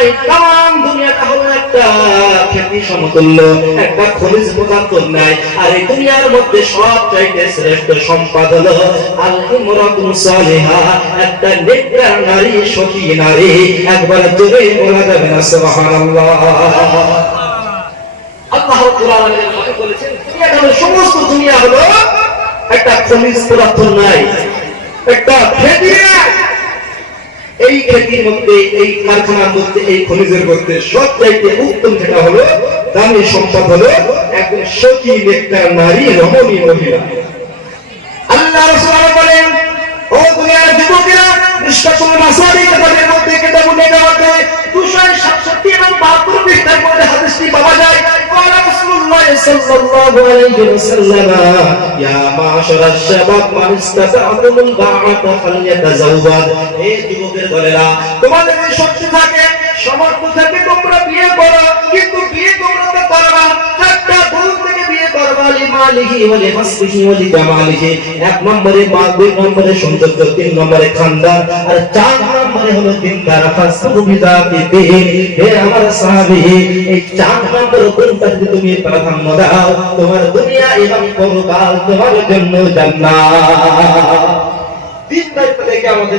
নাই। তাম দুনিয়াটা হলো একটা খ্যাতি সমতুল্য, একটা খনিজ পদার্থ নাই। আর এই দুনিয়ার মধ্যে সবচাইতে শ্রেষ্ঠ সম্পদ হলো আল ইমরাতুস সালিহা, একটা নেককার নারী, সতী নারী। একবার জোরে বলা যাবে না সুবহানাল্লাহ? আল্লাহ রাব্বুল আলামিন বলেছেন দুনিয়াটা হলো, সমস্ত দুনিয়া হলো একটা খনিজ পদার্থ নাই, একটা খ্যাতি। এই খ্যাতির মধ্যে, এই কারখানার মধ্যে, এই খনিজের মধ্যে সবচাইতে উত্তম যেটা হলো, দামি সম্পদ হলো একজন সতী নেককার নারী, রমণী মহিলা। আল্লাহ রাসূল বলেন, ও দুনিয়ার যুবকেরা, নিষ্কাশন মাসালি কিতাবের মধ্যে কিতাবুল নেগাওয়াতে 267 এবং 72 পৃষ্ঠার মধ্যে হাদিসটি পাওয়া যায়। قال رسول الله صلى الله عليه وسلم يا معشر الشباب من استطعتم الباءة فليتزوج। এই যুবকের দলেরা, তোমাদের যদি শক্তি থাকে, সামর্থ্য থাকে, তোমরা বিয়ে করো, কিন্তু বিয়ে তোমরা তো করবা চারটা গুণ থেকে বিয়ে করবা। লিমালিহি ওয়া লিহাসবিহি ওয়া লিজামালিহি, এক নম্বরে মা, দুই নম্বরে সৌন্দর্য, তিন নম্বরে খানদান, আর চার নম্বরে হলো দিনদার। ফাসবিদাতিহি, হে আমার সাহাবী, এই চার নম্বর গুণটা যদি তুমি প্রাধান্য দাও, তোমার দুনিয়া এবং পরকাল তোমার জন্য জান্নাত। দিনদার থেকে আমাদের